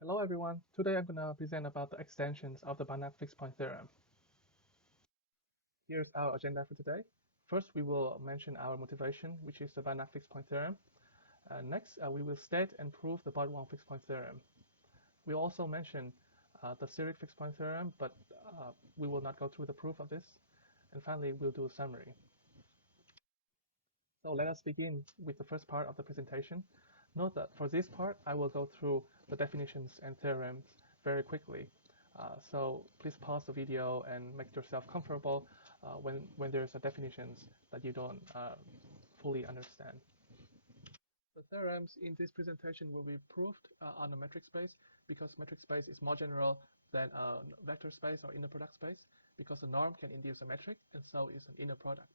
Hello everyone, today I'm going to present about the extensions of the Banach fixed point theorem. Here's our agenda for today. First, we will mention our motivation, which is the Banach fixed point theorem. Next, we will state and prove the Boyd-Wong fixed point theorem. We'll also mention the spheric fixed point theorem, but we will not go through the proof of this. And finally, we'll do a summary. So let us begin with the first part of the presentation. Note that for this part, I will go through the definitions and theorems very quickly. So please pause the video and make yourself comfortable when there's a definitions that you don't fully understand. The theorems in this presentation will be proved on a metric space because metric space is more general than a vector space or inner product space because the norm can induce a metric and so is an inner product.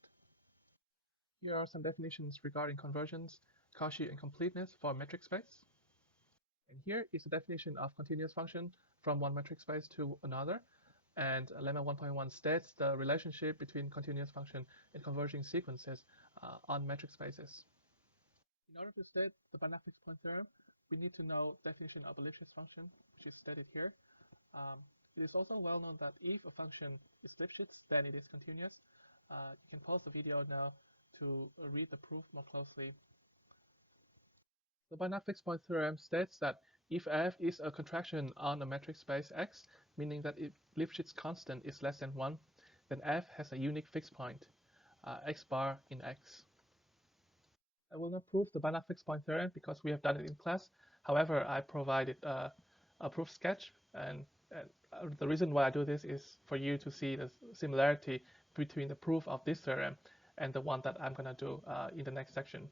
Here are some definitions regarding convergence, Cauchy, and completeness for a metric space. And here is the definition of continuous function from one metric space to another. And lemma 1.1 states the relationship between continuous function and converging sequences on metric spaces. In order to state the Banach fixed point theorem, we need to know definition of a Lipschitz function, which is stated here. It is also well known that if a function is Lipschitz, then it is continuous. You can pause the video now to read the proof more closely. The Banach fixed point theorem states that if f is a contraction on a metric space X, meaning that if Lipschitz constant is less than 1, then f has a unique fixed point, x bar in X. I will not prove the Banach fixed point theorem because we have done it in class. However, I provided a proof sketch, and the reason why I do this is for you to see the similarity between the proof of this theorem and the one that I'm going to do in the next section.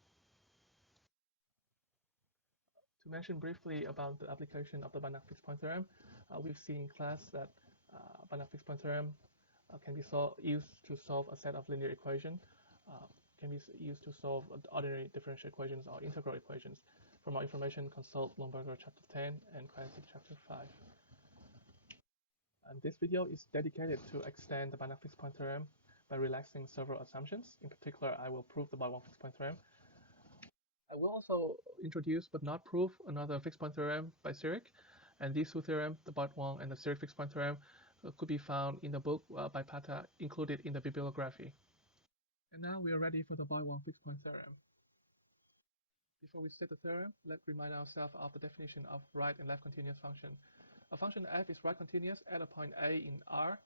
To mention briefly about the application of the Banach fixed point theorem, we've seen in class that Banach fixed point theorem can be used to solve a set of linear equations, can be used to solve ordinary differential equations or integral equations. For more information, consult Lomberger chapter 10 and Kreisig chapter 5. And this video is dedicated to extend the Banach fixed point theorem by relaxing several assumptions. In particular, I will prove the Boyd-Wong fixed point theorem. I will also introduce but not prove another fixed point theorem by Siric, and these two theorems, the Boyd-Wong and the Siric fixed point theorem, could be found in the book by Pata included in the bibliography. And now we are ready for the Boyd-Wong fixed point theorem. Before we state the theorem, let's remind ourselves of the definition of right and left continuous function. A function f is right continuous at a point a in R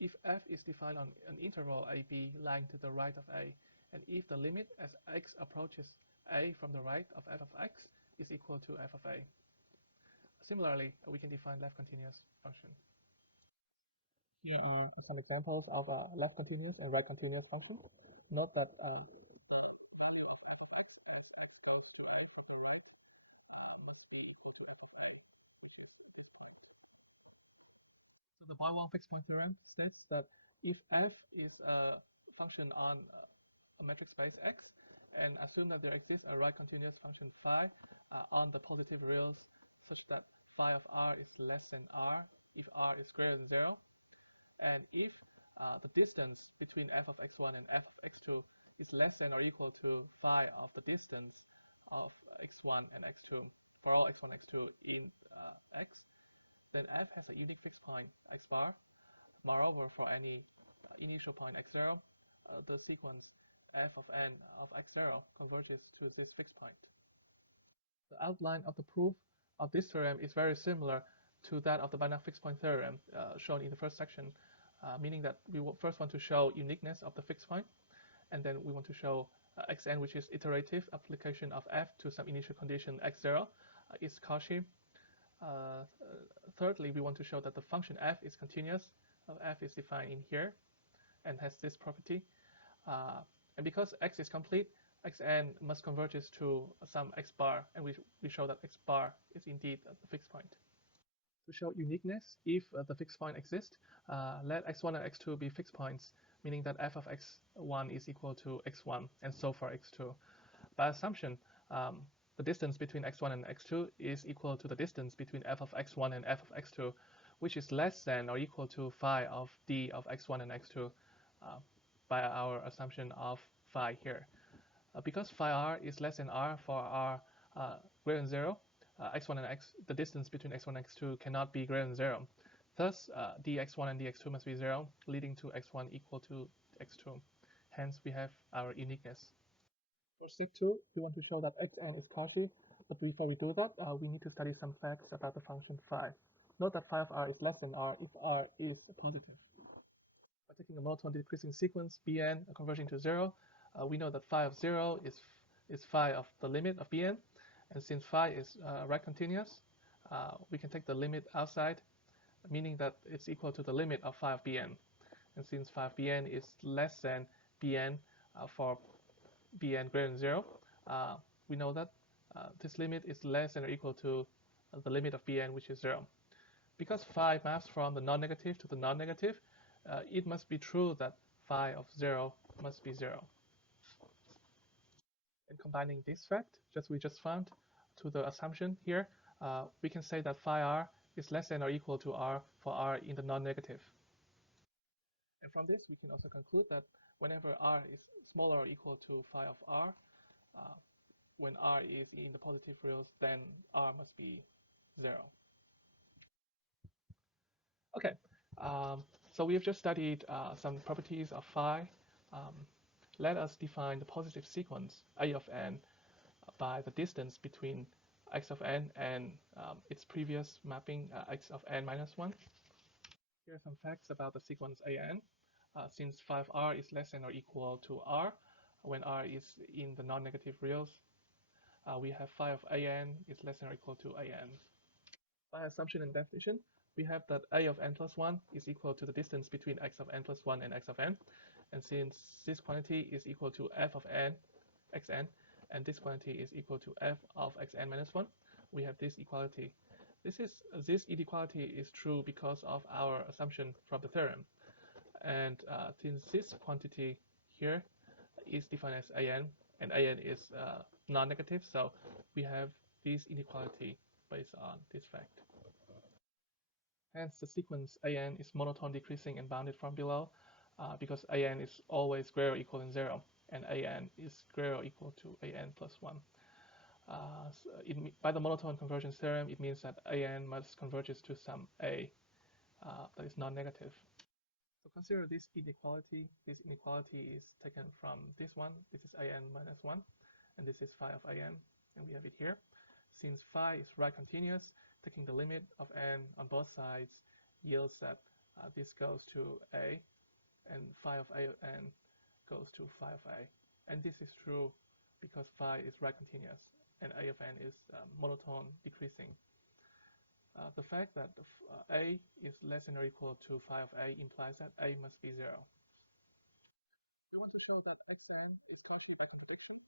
if f is defined on an interval ab lying to the right of a, and if the limit as x approaches a from the right of f of x is equal to f of a. Similarly, we can define left continuous function. Here are some examples of left continuous and right continuous functions. Note that the value of f of x as x goes to a from the right must be equal to f of a, which is this point. So the Boyd-Wong fixed point theorem states that if f is a function on a metric space X, and assume that there exists a right continuous function phi on the positive reals such that phi of r is less than r if r is greater than 0, and if the distance between f of x1 and f of x2 is less than or equal to phi of the distance of x1 and x2 for all x1 and x2 in X, then f has a unique fixed point x bar. Moreover, for any initial point x0, the sequence f of n of x0 converges to this fixed point. The outline of the proof of this theorem is very similar to that of the Banach fixed point theorem shown in the first section, meaning that we will first want to show uniqueness of the fixed point, and then we want to show xn, which is iterative application of f to some initial condition x0 is Cauchy. Thirdly, we want to show that the function f is continuous. F is defined in here and has this property. And because x is complete, xn must converges to some x bar, and we show that x bar is indeed the fixed point. To show uniqueness, if the fixed point exists, let x1 and x2 be fixed points, meaning that f of x1 is equal to x1, and so for x2. By assumption, the distance between x1 and x2 is equal to the distance between f of x1 and f of x2, which is less than or equal to phi of d of x1 and x2 by our assumption of phi here. Because phi r is less than r for r greater than 0, x1 and the distance between x1 and x2 cannot be greater than 0. Thus, dx1 and dx2 must be 0, leading to x1 equal to x2. Hence, we have our uniqueness. For step 2, we want to show that xn is Cauchy, but before we do that, we need to study some facts about the function phi. Note that phi of r is less than r if r is positive. By taking a monotone decreasing sequence, bn converging to 0, we know that phi of 0 is phi of the limit of bn, and since phi is right continuous, we can take the limit outside, meaning that it's equal to the limit of phi of bn. And since phi of bn is less than bn for bn greater than 0, we know that this limit is less than or equal to the limit of bn, which is 0. Because phi maps from the non-negative to the non-negative, it must be true that phi of 0 must be 0. And combining this fact, we just found, to the assumption here, we can say that phi r is less than or equal to r for r in the non-negative. And from this, we can also conclude that whenever r is smaller or equal to phi of r, when r is in the positive reals, then r must be 0. Okay, so we have just studied some properties of phi. Let us define the positive sequence a of n by the distance between x of n and its previous mapping x of n minus 1. Here are some facts about the sequence an. Since phi of r is less than or equal to r, when r is in the non-negative reals, we have phi of an is less than or equal to an. By assumption and definition, we have that a of n plus 1 is equal to the distance between x of n plus 1 and x of n. And since this quantity is equal to f of n, xn, and this quantity is equal to f of xn minus 1, we have this equality. This inequality is true because of our assumption from the theorem. And since this quantity here is defined as an, and an is non-negative, so we have this inequality based on this fact. Hence, the sequence an is monotone decreasing and bounded from below, because an is always greater or equal than 0, and an is greater or equal to an plus 1. By the monotone convergence theorem, it means that an must converges to some a that is non-negative. So consider this inequality. This inequality is taken from this one. This is an minus 1, and this is phi of an, and we have it here. Since phi is right continuous, taking the limit of n on both sides yields that this goes to a, and phi of an goes to phi of a. And this is true because phi is right continuous, and a of n is monotone decreasing. The fact that a is less than or equal to phi of a implies that a must be 0. We want to show that xn is Cauchy by contradiction.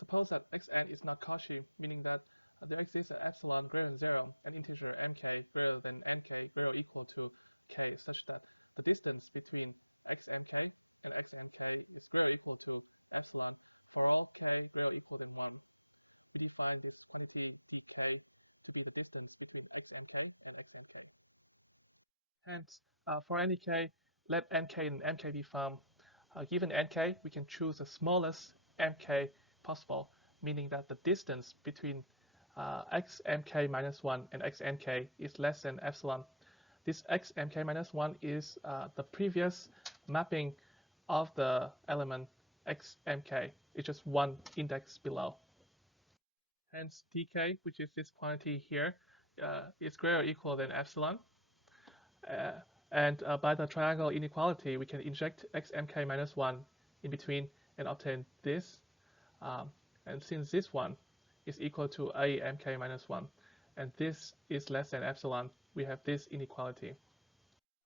Suppose that xn is not Cauchy, meaning that there exists an epsilon greater than 0, an integer mk greater than mk greater or equal to k, such that the distance between xmk and xmk is greater or equal to epsilon for all k greater or equal than 1. We define this quantity dk to be the distance between xmk and xmk. Hence, for any k, let nk and mk be found. Given nk, we can choose the smallest mk possible, meaning that the distance between xmk minus 1 and xmk is less than epsilon. This xmk minus 1 is the previous mapping of the element xmk. It's just one index below. Hence, dk, which is this quantity here, is greater or equal than epsilon. And by the triangle inequality, we can inject xmk minus 1 in between and obtain this. And since this one is equal to amk minus 1, and this is less than epsilon, we have this inequality.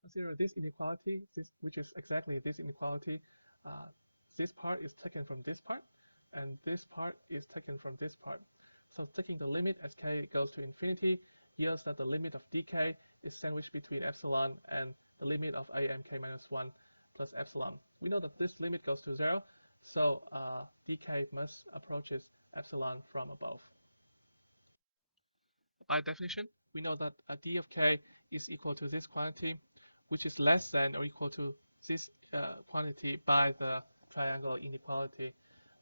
Consider this inequality, which is exactly this inequality. This part is taken from this part, and this part is taken from this part. So taking the limit as k goes to infinity yields that the limit of dk is sandwiched between epsilon and the limit of amk minus 1 plus epsilon. We know that this limit goes to 0, so dk must approaches epsilon from above. By definition, we know that d of k is equal to this quantity, which is less than or equal to this quantity by the triangle inequality.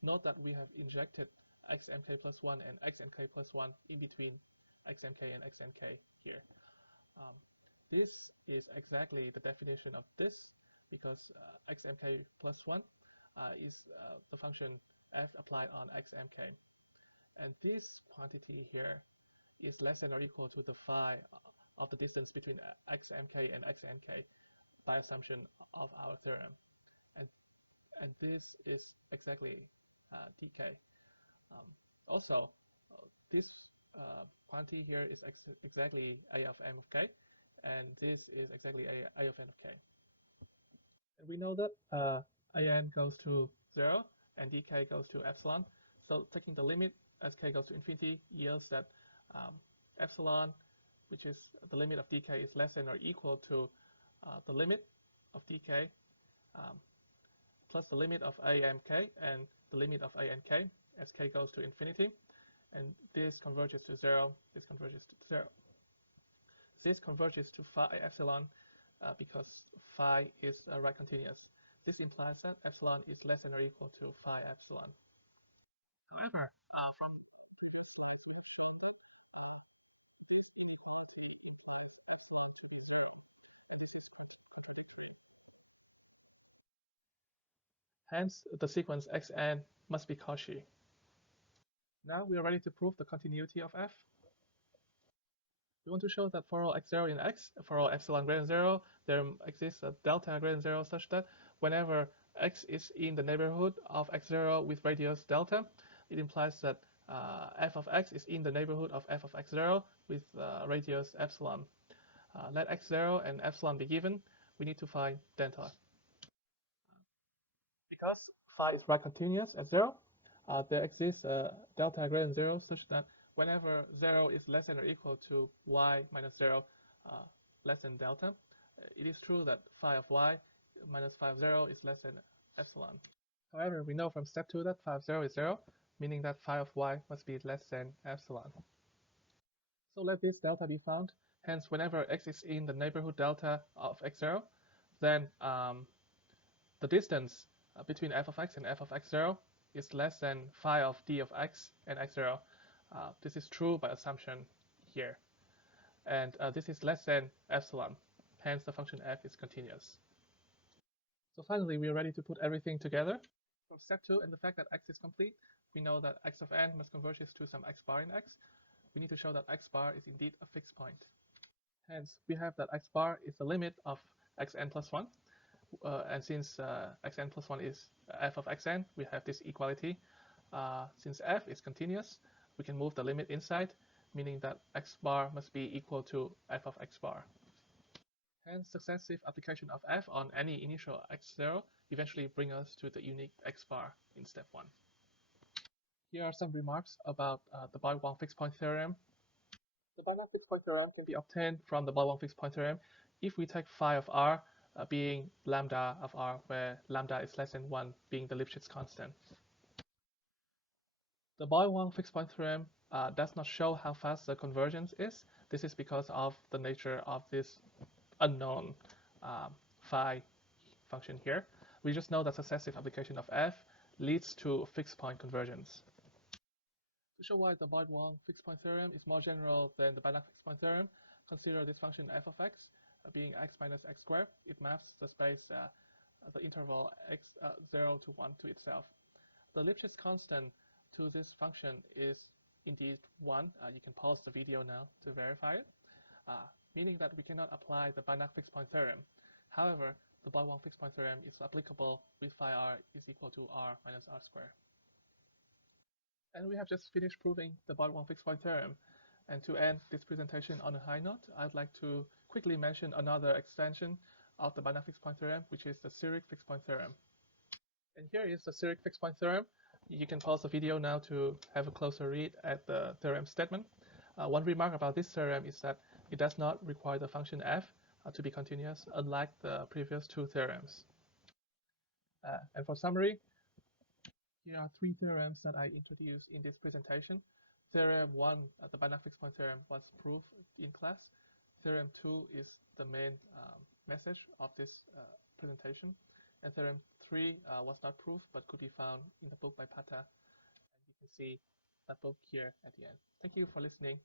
Note that we have injected xmk plus 1 and xmk plus 1 in between xmk and xnk here. This is exactly the definition of this, because xmk plus 1 is the function f applied on xmk. And this quantity here is less than or equal to the phi of the distance between xmk and xnk by assumption of our theorem. And this is exactly dk. Also, this quantity here is exactly a of m of k, and this is exactly a of n of k. And we know that an goes to 0 and dk goes to epsilon. So taking the limit as k goes to infinity yields that epsilon, which is the limit of dk, is less than or equal to the limit of dk plus the limit of amk and the limit of ank as k goes to infinity. And this converges to 0, this converges to 0. This converges to phi epsilon because phi is right continuous. This implies that epsilon is less than or equal to phi epsilon. However, from this slide, we have shown that this inequality implies epsilon to be 0. This is contradictory. Hence, the sequence xn must be Cauchy. Now we are ready to prove the continuity of f. We want to show that for all x0 in x, for all epsilon greater than 0, there exists a delta greater than 0 such that whenever x is in the neighborhood of x0 with radius delta, it implies that f of x is in the neighborhood of f of x0 with radius epsilon. Let x0 and epsilon be given. We need to find delta. Because phi is right continuous at 0, there exists a delta greater than 0 such that whenever 0 is less than or equal to y minus 0 less than delta, it is true that phi of y minus phi of 0 is less than epsilon. However, we know from step 2 that phi of 0 is 0, meaning that phi of y must be less than epsilon. So let this delta be found. Hence, whenever x is in the neighborhood delta of x0, then the distance between f of x and f of x0 is less than phi of d of x and x0. This is true by assumption here. And this is less than epsilon. Hence, the function f is continuous. So finally, we are ready to put everything together. From step 2 and the fact that x is complete, we know that x of n must converge to some x bar in x. We need to show that x bar is indeed a fixed point. Hence, we have that x bar is the limit of xn plus 1. And since xn plus 1 is f of xn, we have this equality. Since f is continuous, we can move the limit inside, meaning that x bar must be equal to f of x bar. Hence, successive application of f on any initial x0 eventually bring us to the unique x bar in step 1. Here are some remarks about the Boyd-Wong fixed point theorem. The binary fixed point theorem can be obtained from the Boyd-Wong fixed point theorem if we take phi of r being lambda of r, where lambda is less than 1, being the Lipschitz constant. The Boyd-Wong fixed point theorem does not show how fast the convergence is. This is because of the nature of this unknown phi function here. We just know that successive application of f leads to fixed point convergence. To show why the Boyd-Wong fixed point theorem is more general than the Banach fixed point theorem, consider this function f of x being x minus x squared. It maps the space, the interval x 0 to 1 to itself. The Lipschitz constant to this function is indeed 1. You can pause the video now to verify it, meaning that we cannot apply the Banach fixed point theorem. However, the Boyd-Wong fixed point theorem is applicable with phi r is equal to r minus r squared. And we have just finished proving the Boyd-Wong fixed point theorem. And to end this presentation on a high note, I'd like to quickly mention another extension of the Banach fixed point theorem, which is the Zurich fixed point theorem. And here is the Zurich fixed point theorem. You can pause the video now to have a closer read at the theorem statement. One remark about this theorem is that it does not require the function f to be continuous, unlike the previous two theorems. And for summary, here are three theorems that I introduced in this presentation. Theorem 1, the Banach fixed point theorem, was proved in class. Theorem 2 is the main message of this presentation. And Theorem 3 was not proved, but could be found in the book by Pata. And you can see that book here at the end. Thank you for listening.